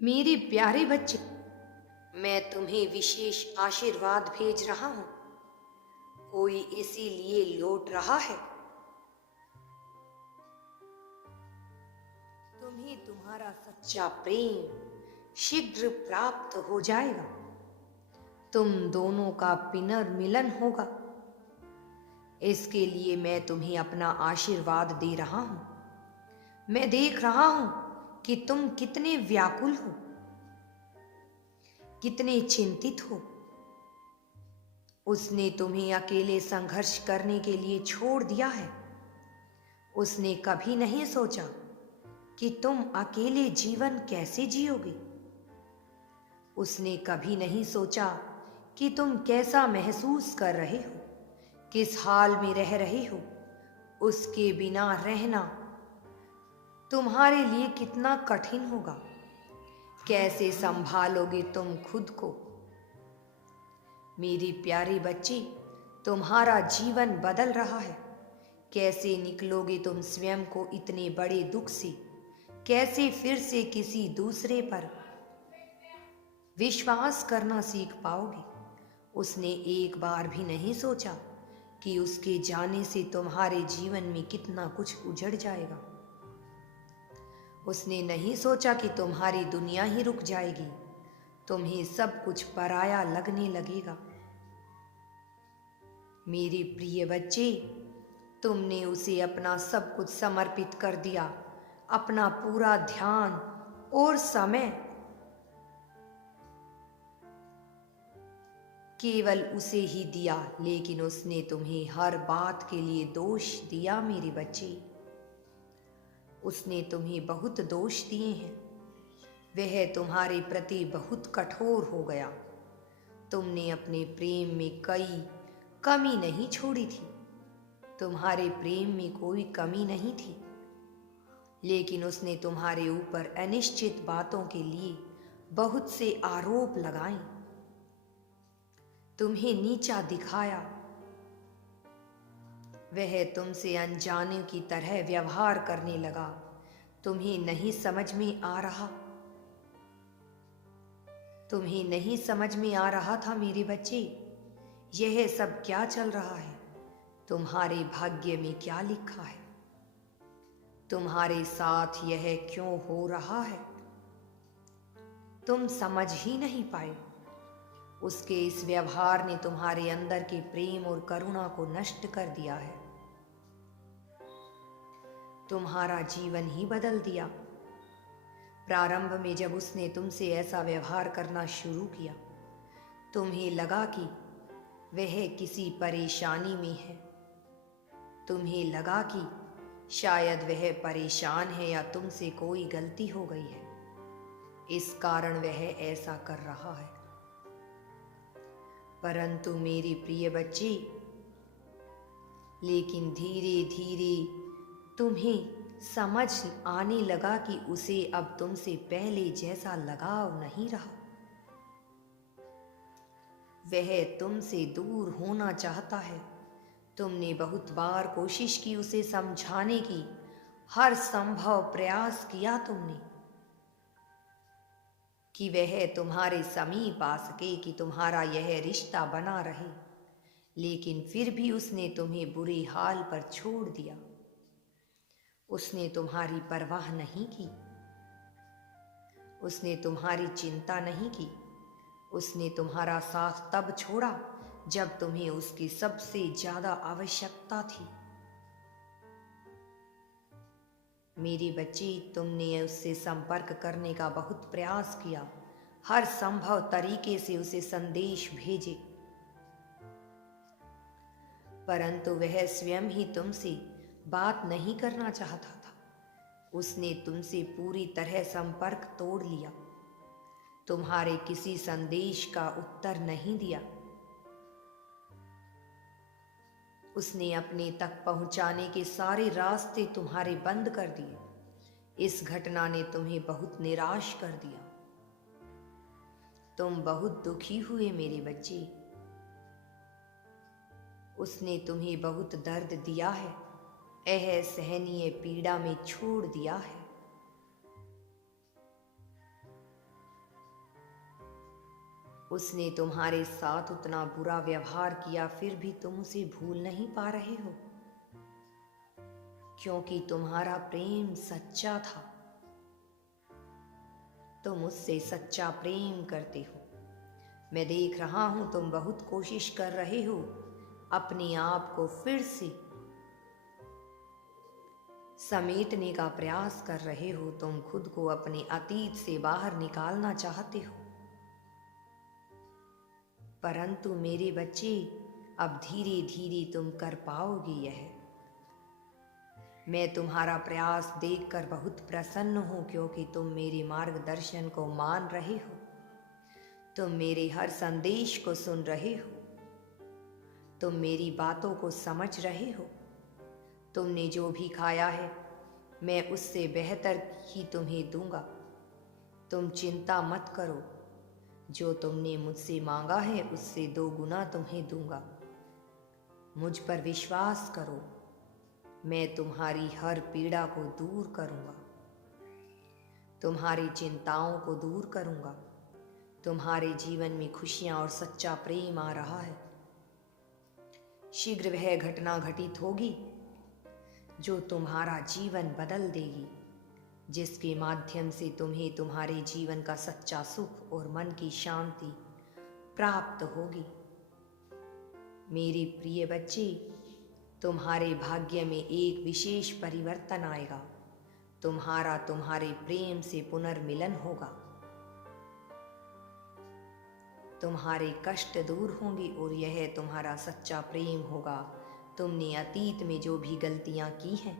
मेरे प्यारे बच्चे, मैं तुम्हें विशेष आशीर्वाद भेज रहा हूं। कोई इसीलिए लौट रहा है। तुम्हें तुम्हारा सच्चा प्रेम शीघ्र प्राप्त हो जाएगा। तुम दोनों का पुनर्मिलन होगा। इसके लिए मैं तुम्हें अपना आशीर्वाद दे रहा हूं। मैं देख रहा हूं कि तुम कितने व्याकुल हो, कितने चिंतित हो। उसने तुम्हें अकेले संघर्ष करने के लिए छोड़ दिया है। उसने कभी नहीं सोचा कि तुम अकेले जीवन कैसे जियोगे। उसने कभी नहीं सोचा कि तुम कैसा महसूस कर रहे हो, किस हाल में रह रहे हो। उसके बिना रहना तुम्हारे लिए कितना कठिन होगा। कैसे संभालोगे तुम खुद को। मेरी प्यारी बच्ची, तुम्हारा जीवन बदल रहा है। कैसे निकलोगे तुम स्वयं को इतने बड़े दुख से। कैसे फिर से किसी दूसरे पर विश्वास करना सीख पाओगे। उसने एक बार भी नहीं सोचा कि उसके जाने से तुम्हारे जीवन में कितना कुछ उजड़ जाएगा। उसने नहीं सोचा कि तुम्हारी दुनिया ही रुक जाएगी। तुम्हें सब कुछ पराया लगने लगेगा। मेरे प्रिय बच्चे, तुमने उसे अपना सब कुछ समर्पित कर दिया। अपना पूरा ध्यान और समय केवल उसे ही दिया, लेकिन उसने तुम्हें हर बात के लिए दोष दिया। मेरे बच्चे, उसने तुम्हें बहुत दोष दिए हैं। वह तुम्हारे प्रति बहुत कठोर हो गया। तुमने अपने प्रेम में कई कमी नहीं छोड़ी थी। तुम्हारे प्रेम में कोई कमी नहीं थी, लेकिन उसने तुम्हारे ऊपर अनिश्चित बातों के लिए बहुत से आरोप लगाए, तुम्हें नीचा दिखाया। वह तुमसे अनजाने की तरह व्यवहार करने लगा। तुम्हें नहीं समझ में आ रहा। तुम्हें नहीं समझ में आ रहा था मेरे बच्चे, यह सब क्या चल रहा है। तुम्हारे भाग्य में क्या लिखा है। तुम्हारे साथ यह क्यों हो रहा है। तुम समझ ही नहीं पाए। उसके इस व्यवहार ने तुम्हारे अंदर के प्रेम और करुणा को नष्ट कर दिया है। तुम्हारा जीवन ही बदल दिया। प्रारंभ में जब उसने तुमसे ऐसा व्यवहार करना शुरू किया, तुम्हें लगा कि वह किसी परेशानी में है। तुम्हें लगा कि शायद वह परेशान है या तुमसे कोई गलती हो गई है, इस कारण वह ऐसा कर रहा है। परंतु मेरी प्रिय बच्ची, लेकिन धीरे धीरे तुम्हें समझ आने लगा कि उसे अब तुमसे पहले जैसा लगाव नहीं रहा। वह तुमसे दूर होना चाहता है। तुमने बहुत बार कोशिश की उसे समझाने की, हर संभव प्रयास किया तुमने कि वह तुम्हारे समीप आ सके, कि तुम्हारा यह रिश्ता बना रहे, लेकिन फिर भी उसने तुम्हें बुरे हाल पर छोड़ दिया। उसने तुम्हारी परवाह नहीं की। उसने तुम्हारी चिंता नहीं की। उसने तुम्हारा साथ तब छोड़ा जब तुम्हें उसकी सबसे ज्यादा आवश्यकता थी। मेरी बच्ची, तुमने उससे संपर्क करने का बहुत प्रयास किया, हर संभव तरीके से उसे संदेश भेजे, परंतु वह स्वयं ही तुमसे बात नहीं करना चाहता था। उसने तुमसे पूरी तरह संपर्क तोड़ लिया। तुम्हारे किसी संदेश का उत्तर नहीं दिया। उसने अपने तक पहुंचाने के सारे रास्ते तुम्हारे बंद कर दिए। इस घटना ने तुम्हें बहुत निराश कर दिया। तुम बहुत दुखी हुए मेरे बच्चे। उसने तुम्हें बहुत दर्द दिया है, असहनीय पीड़ा में छोड़ दिया है। उसने तुम्हारे साथ उतना बुरा व्यवहार किया, फिर भी तुम उसे भूल नहीं पा रहे हो, क्योंकि तुम्हारा प्रेम सच्चा था। तुम उससे सच्चा प्रेम करते हो। मैं देख रहा हूं तुम बहुत कोशिश कर रहे हो, अपने आप को फिर से समेटने का प्रयास कर रहे हो। तुम खुद को अपने अतीत से बाहर निकालना चाहते हो, परंतु मेरे बच्चे, अब धीरे धीरे तुम कर पाओगे यह। मैं तुम्हारा प्रयास देखकर बहुत प्रसन्न हूं, क्योंकि तुम मेरे मार्गदर्शन को मान रहे हो। तुम मेरे हर संदेश को सुन रहे हो। तुम मेरी बातों को समझ रहे हो। तुमने जो भी खाया है, मैं उससे बेहतर ही तुम्हें दूंगा। तुम चिंता मत करो। जो तुमने मुझसे मांगा है, उससे 2 गुना तुम्हें दूंगा। मुझ पर विश्वास करो। मैं तुम्हारी हर पीड़ा को दूर करूंगा, तुम्हारी चिंताओं को दूर करूंगा। तुम्हारे जीवन में खुशियां और सच्चा प्रेम आ रहा है। शीघ्र वह घटना घटित होगी जो तुम्हारा जीवन बदल देगी, जिसके माध्यम से तुम्हें तुम्हारे जीवन का सच्चा सुख और मन की शांति प्राप्त होगी। मेरे प्रिय बच्चे, तुम्हारे भाग्य में एक विशेष परिवर्तन आएगा। तुम्हारे प्रेम से पुनर्मिलन होगा। तुम्हारे कष्ट दूर होंगे और यह तुम्हारा सच्चा प्रेम होगा। तुमने अतीत में जो भी गलतियां की हैं,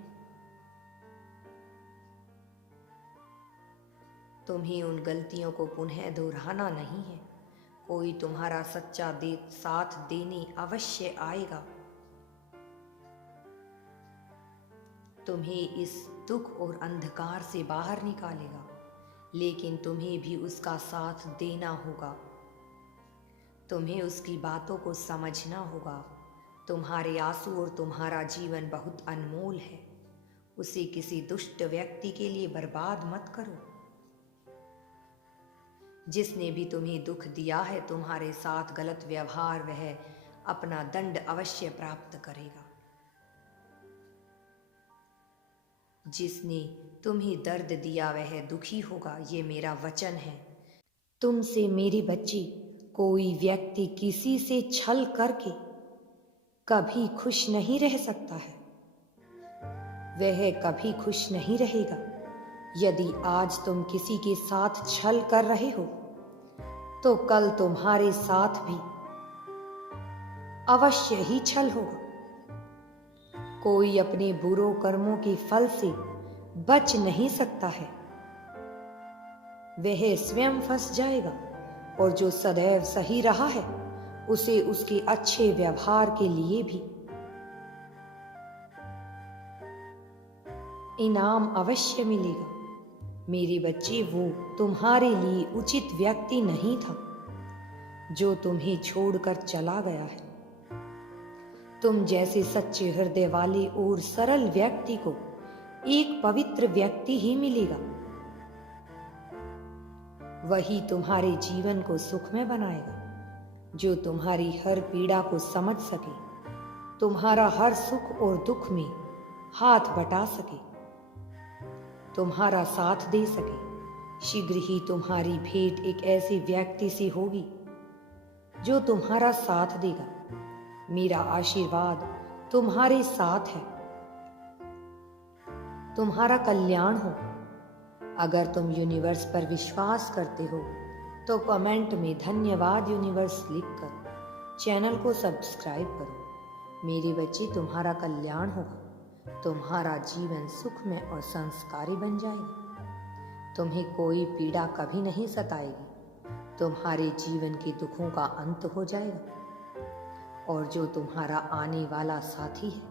तुम्हें उन गलतियों को पुनः दोहराना नहीं है। कोई तुम्हारा सच्चा साथ देने अवश्य आएगा। तुम्हें इस दुख और अंधकार से बाहर निकालेगा, लेकिन तुम्हें भी उसका साथ देना होगा। तुम्हें उसकी बातों को समझना होगा। तुम्हारे आंसू और तुम्हारा जीवन बहुत अनमोल है। उसे किसी दुष्ट व्यक्ति के लिए बर्बाद मत करो। जिसने भी तुम्हें दुख दिया है, तुम्हारे साथ गलत व्यवहार, वह अपना दंड अवश्य प्राप्त करेगा। जिसने तुम्हें दर्द दिया वह दुखी होगा, ये मेरा वचन है। तुमसे मेरे बच्चे, कोई व्यक्ति किसी से छल करके कभी खुश नहीं रह सकता है। वह कभी खुश नहीं रहेगा। यदि आज तुम किसी के साथ छल कर रहे हो, तो कल तुम्हारे साथ भी अवश्य ही छल होगा। कोई अपने बुरे कर्मों के फल से बच नहीं सकता है। वह स्वयं फंस जाएगा, और जो सदैव सही रहा है, उसे उसके अच्छे व्यवहार के लिए भी इनाम अवश्य मिलेगा। मेरे बच्चे, वो तुम्हारे लिए उचित व्यक्ति नहीं था जो तुम्हें छोड़कर चला गया है। तुम जैसे सच्चे हृदय वाले और सरल व्यक्ति को एक पवित्र व्यक्ति ही मिलेगा। वही तुम्हारे जीवन को सुखमय बनाएगा, जो तुम्हारी हर पीड़ा को समझ सके, तुम्हारा हर सुख और दुख में हाथ बटा सके, तुम्हारा साथ दे सके। शीघ्र ही तुम्हारी भेंट एक ऐसे व्यक्ति से होगी जो तुम्हारा साथ देगा। मेरा आशीर्वाद तुम्हारे साथ है। तुम्हारा कल्याण हो। अगर तुम यूनिवर्स पर विश्वास करते हो, तो कमेंट में धन्यवाद यूनिवर्स लिखकर चैनल को सब्सक्राइब करो। मेरे बच्चे, तुम्हारा कल्याण होगा। तुम्हारा जीवन सुखमय और संस्कारी बन जाएगा। तुम्हें कोई पीड़ा कभी नहीं सताएगी। तुम्हारे जीवन के दुखों का अंत हो जाएगा, और जो तुम्हारा आने वाला साथी है,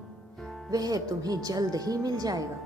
वह तुम्हें जल्द ही मिल जाएगा।